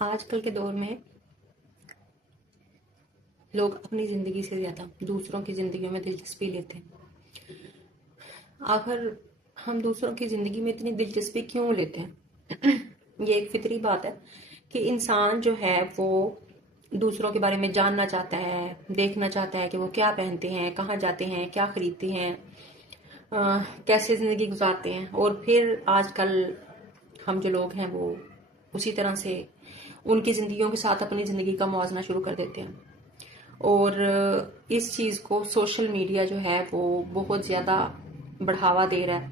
آج کل کے دور میں لوگ اپنی زندگی سے زیادہ دوسروں کی زندگیوں میں دلچسپی لیتے ہیں۔ آخر ہم دوسروں کی زندگی میں اتنی دلچسپی کیوں لیتے ہیں؟ یہ ایک فطری بات ہے کہ انسان جو ہے وہ دوسروں کے بارے میں جاننا چاہتا ہے، دیکھنا چاہتا ہے کہ وہ کیا پہنتے ہیں، کہاں جاتے ہیں، کیا خریدتے ہیں، کیسے زندگی گزارتے ہیں۔ اور پھر آج کل ہم جو لوگ ہیں وہ اسی طرح سے ان کی زندگیوں کے ساتھ اپنی زندگی کا موازنہ شروع کر دیتے ہیں، اور اس چیز کو سوشل میڈیا جو ہے وہ بہت زیادہ بڑھاوا دے رہا ہے۔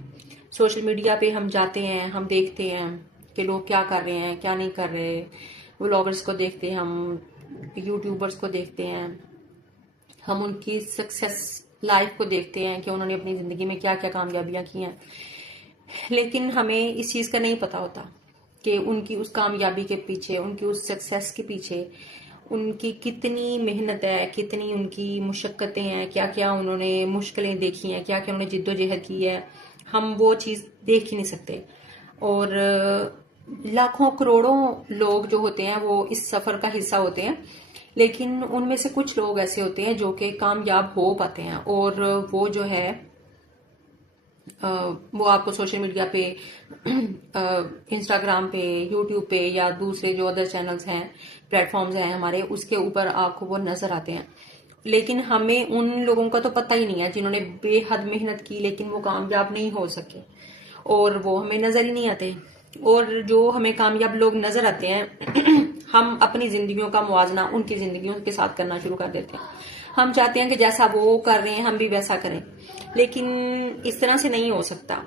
سوشل میڈیا پہ ہم جاتے ہیں، ہم دیکھتے ہیں کہ لوگ کیا کر رہے ہیں، کیا نہیں کر رہے، ولاگرز کو دیکھتے ہیں، ہم یوٹیوبرز کو دیکھتے ہیں، ہم ان کی سکسیس لائف کو دیکھتے ہیں کہ انہوں نے اپنی زندگی میں کیا کیا کامیابیاں کی ہیں، لیکن ہمیں اس چیز کا نہیں پتا ہوتا کہ ان کی اس کامیابی کے پیچھے، ان کی اس سکسیس کے پیچھے ان کی کتنی محنت ہے، کتنی ان کی مشقتیں ہیں، کیا کیا انہوں نے مشکلیں دیکھی ہیں، کیا کیا انہوں نے جد و جہد کی ہے۔ ہم وہ چیز دیکھ ہی نہیں سکتے، اور لاکھوں کروڑوں لوگ جو ہوتے ہیں وہ اس سفر کا حصہ ہوتے ہیں، لیکن ان میں سے کچھ لوگ ایسے ہوتے ہیں جو کہ کامیاب ہو پاتے ہیں، اور وہ جو ہے وہ آپ کو سوشل میڈیا پہ، انسٹاگرام پہ، یوٹیوب پہ یا دوسرے جو ادر چینلز ہیں، پلیٹ فارمز ہیں ہمارے، اس کے اوپر آپ کو وہ نظر آتے ہیں۔ لیکن ہمیں ان لوگوں کا تو پتہ ہی نہیں ہے جنہوں نے بے حد محنت کی لیکن وہ کامیاب نہیں ہو سکے، اور وہ ہمیں نظر ہی نہیں آتے۔ اور جو ہمیں کامیاب لوگ نظر آتے ہیں ہم اپنی زندگیوں کا موازنہ ان کی زندگیوں کے ساتھ کرنا شروع کر دیتے ہیں۔ ہم چاہتے ہیں کہ جیسا وہ کر رہے ہیں ہم بھی ویسا کریں، لیکن اس طرح سے نہیں ہو سکتا۔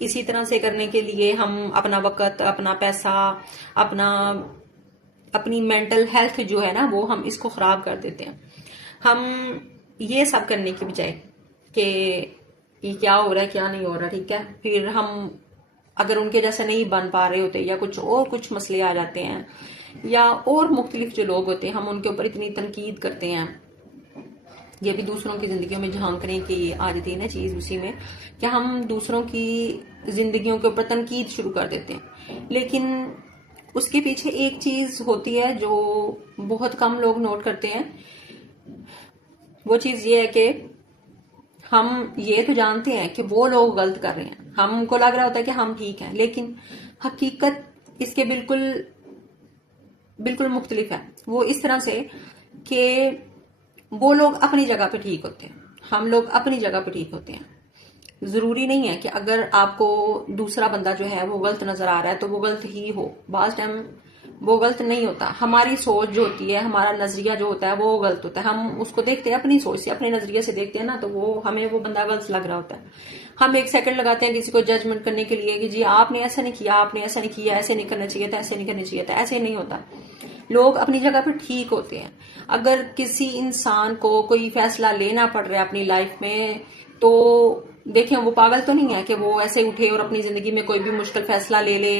اسی طرح سے کرنے کے لیے ہم اپنا وقت، اپنا پیسہ، اپنی مینٹل ہیلتھ جو ہے نا وہ ہم اس کو خراب کر دیتے ہیں۔ ہم یہ سب کرنے کی بجائے کہ یہ کیا ہو رہا ہے کیا نہیں ہو رہا، ٹھیک ہے، پھر ہم اگر ان کے جیسے نہیں بن پا رہے ہوتے یا کچھ مسئلے آ جاتے ہیں یا اور مختلف جو لوگ ہوتے ہیں ہم ان کے اوپر اتنی تنقید کرتے ہیں۔ یہ بھی دوسروں کی زندگیوں میں جھانکنے کی عادت ہے نا چیز اسی میں کہ ہم دوسروں کی زندگیوں کے اوپر تنقید شروع کر دیتے ہیں، لیکن اس کے پیچھے ایک چیز ہوتی ہے جو بہت کم لوگ نوٹ کرتے ہیں۔ وہ چیز یہ ہے کہ ہم یہ تو جانتے ہیں کہ وہ لوگ غلط کر رہے ہیں، ہم کو لگ رہا ہوتا ہے کہ ہم ٹھیک ہیں، لیکن حقیقت اس کے بالکل مختلف ہے۔ وہ اس طرح سے کہ وہ لوگ اپنی جگہ پہ ٹھیک ہوتے ہیں، ہم لوگ اپنی جگہ پہ ٹھیک ہوتے ہیں۔ ضروری نہیں ہے کہ اگر آپ کو دوسرا بندہ جو ہے وہ غلط نظر آ رہا ہے تو وہ غلط ہی ہو، بعض ٹائم وہ غلط نہیں ہوتا، ہماری سوچ جو ہوتی ہے، ہمارا نظریہ جو ہوتا ہے وہ غلط ہوتا ہے۔ ہم اس کو دیکھتے ہیں اپنی سوچ سے، اپنے نظریے سے دیکھتے ہیں نا، تو ہمیں وہ بندہ غلط لگ رہا ہوتا ہے۔ ہم ایک سیکنڈ لگاتے ہیں کسی کو ججمنٹ کرنے کے لیے کہ جی آپ نے ایسا نہیں کیا، آپ نے ایسا نہیں کیا، ایسے نہیں کرنا چاہیے تھا، ایسے نہیں کرنا چاہیے تھا، ایسے نہیں ہوتا۔ لوگ اپنی جگہ پہ ٹھیک ہوتے ہیں۔ اگر کسی انسان کو کوئی فیصلہ لینا پڑ رہا ہے اپنی لائف میں تو دیکھیں وہ پاگل تو نہیں ہے کہ وہ ایسے اٹھے اور اپنی زندگی میں کوئی بھی مشکل فیصلہ لے لے،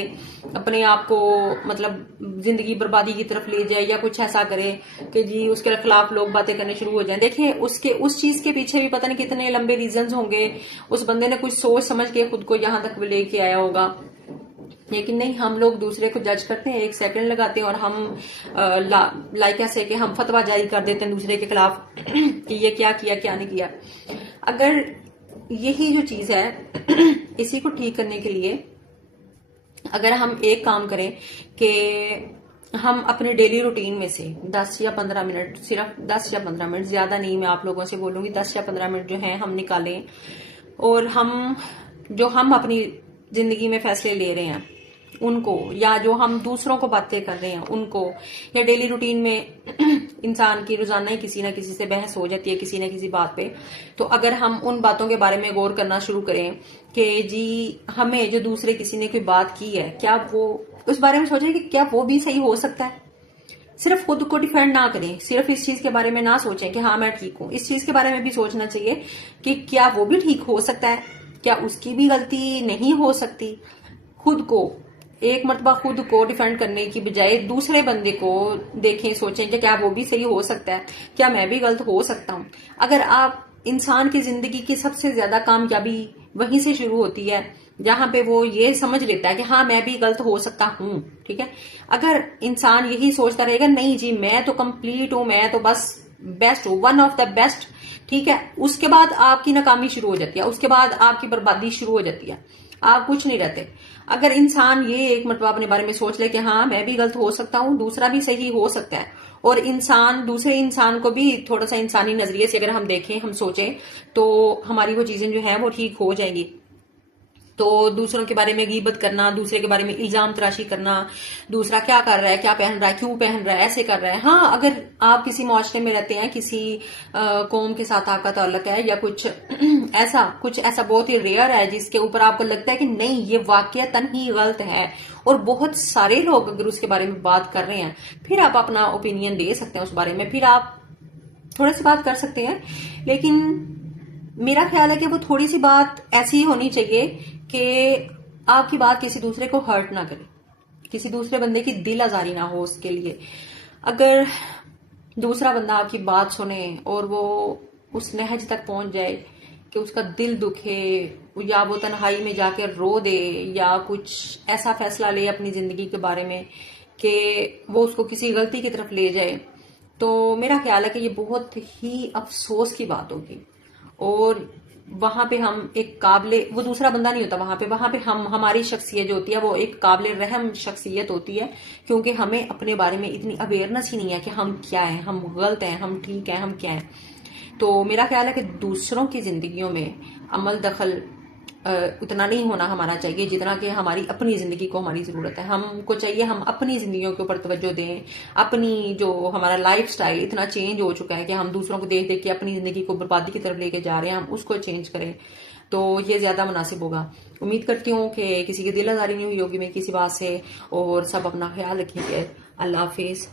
اپنے آپ کو مطلب زندگی بربادی کی طرف لے جائے یا کچھ ایسا کرے کہ جی اس کے خلاف لوگ باتیں کرنے شروع ہو جائیں۔ دیکھیں اس چیز کے پیچھے بھی پتہ نہیں کتنے لمبے ریزنز ہوں گے، اس بندے نے کچھ سوچ سمجھ کے خود کو یہاں تک لے کے آیا ہوگا، لیکن نہیں، ہم لوگ دوسرے کو جج کرتے ہیں، ایک سیکنڈ لگاتے ہیں اور ہم لائک ایسے کہ ہم فتویٰ جاری کر دیتے ہیں دوسرے کے خلاف کہ یہ کیا کیا کیا نہیں کیا۔ اگر یہی جو چیز ہے اسی کو ٹھیک کرنے کے لیے اگر ہم ایک کام کریں کہ ہم اپنے ڈیلی روٹین میں سے 10 یا 15 منٹ، صرف 10 یا 15 منٹ، زیادہ نہیں، میں آپ لوگوں سے بولوں گی 10 یا 15 منٹ جو ہیں ہم نکالیں، اور ہم اپنی زندگی میں فیصلے لے رہے ہیں ان کو، یا جو ہم دوسروں کو باتیں کر رہے ہیں ان کو، یا ڈیلی روٹین میں انسان کی روزانہ ہی کسی نہ کسی سے بحث ہو جاتی ہے کسی نہ کسی بات پہ، تو اگر ہم ان باتوں کے بارے میں غور کرنا شروع کریں کہ جی ہمیں جو دوسرے کسی نے کوئی بات کی ہے کیا وہ اس بارے میں سوچیں کہ کیا وہ بھی صحیح ہو سکتا ہے۔ صرف خود کو ڈیفینڈ نہ کریں، صرف اس چیز کے بارے میں نہ سوچیں کہ ہاں میں ٹھیک ہوں، اس چیز کے بارے میں بھی سوچنا چاہیے کہ کیا وہ بھی ٹھیک ہو سکتا ہے، کیا اس کی بھی غلطی نہیں ہو سکتی۔ خود کو ایک مرتبہ خود کو ڈیفینڈ کرنے کی بجائے دوسرے بندے کو دیکھیں، سوچیں کہ کیا وہ بھی صحیح ہو سکتا ہے، کیا میں بھی غلط ہو سکتا ہوں۔ اگر آپ انسان کی زندگی کی سب سے زیادہ کامیابی وہیں سے شروع ہوتی ہے جہاں پہ وہ یہ سمجھ لیتا ہے کہ ہاں میں بھی غلط ہو سکتا ہوں. ٹھیک ہے. اگر انسان یہی سوچتا رہے گا نہیں جی میں تو کمپلیٹ ہوں, میں تو بس بیسٹ ہوں, ون آف دا بیسٹ, ٹھیک ہے, اس کے بعد آپ کی ناکامی شروع ہو جاتی ہے, اس کے بعد آپ کی بربادی شروع ہو جاتی ہے, آپ کچھ نہیں رہتے. اگر انسان یہ ایک مرتبہ اپنے بارے میں سوچ لے کہ ہاں میں بھی غلط ہو سکتا ہوں, دوسرا بھی صحیح ہو سکتا ہے, اور انسان دوسرے انسان کو بھی تھوڑا سا انسانی نظریے سے اگر ہم دیکھیں, ہم سوچیں, تو ہماری وہ چیزیں جو ہیں وہ ٹھیک ہو جائیں گی. تو دوسروں کے بارے میں غیبت کرنا, دوسرے کے بارے میں الزام تراشی کرنا, دوسرا کیا کر رہا ہے, کیا پہن رہا ہے, کیوں پہن رہا ہے, ایسے کر رہا ہے. ہاں اگر آپ کسی معاشرے میں رہتے ہیں, کسی قوم کے ساتھ آپ کا تعلق ہے, یا کچھ ایسا بہت ہی ریئر ہے جس کے اوپر آپ کو لگتا ہے کہ نہیں یہ واقعتاً ہی غلط ہے, اور بہت سارے لوگ اگر اس کے بارے میں بات کر رہے ہیں, پھر آپ اپنا اوپینین دے سکتے ہیں اس بارے میں, پھر آپ تھوڑی سی بات کر سکتے ہیں. لیکن میرا خیال ہے کہ وہ تھوڑی سی بات ایسی ہی ہونی چاہیے کہ آپ کی بات کسی دوسرے کو ہرٹ نہ کرے, کسی دوسرے بندے کی دل آزاری نہ ہو اس کے لیے. اگر دوسرا بندہ آپ کی بات سنے اور وہ اس نہج تک پہنچ جائے کہ اس کا دل دکھے, یا وہ تنہائی میں جا کے رو دے, یا کچھ ایسا فیصلہ لے اپنی زندگی کے بارے میں کہ وہ اس کو کسی غلطی کی طرف لے جائے, تو میرا خیال ہے کہ یہ بہت ہی افسوس کی بات ہوگی. اور وہاں پہ ہم ایک قابل, وہ دوسرا بندہ نہیں ہوتا وہاں پہ ہماری شخصیت جو ہوتی ہے وہ ایک قابل رحم شخصیت ہوتی ہے, کیونکہ ہمیں اپنے بارے میں اتنی اویئرنس ہی نہیں ہے کہ ہم کیا ہیں, ہم غلط ہیں, ہم ٹھیک ہیں, ہم کیا ہیں. تو میرا خیال ہے کہ دوسروں کی زندگیوں میں عمل دخل اتنا نہیں ہونا ہمارا چاہیے جتنا کہ ہماری اپنی زندگی کو ہماری ضرورت ہے. ہم کو چاہیے ہم اپنی زندگیوں کے اوپر توجہ دیں. اپنی جو ہمارا لائف سٹائل اتنا چینج ہو چکا ہے کہ ہم دوسروں کو دیکھ دیکھ کے اپنی زندگی کو بربادی کی طرف لے کے جا رہے ہیں, ہم اس کو چینج کریں تو یہ زیادہ مناسب ہوگا. امید کرتی ہوں کہ کسی کی دل آزاری نہیں ہوئی ہوگی میں کسی بات سے, اور سب اپنا خیال رکھیں گے. اللہ حافظ.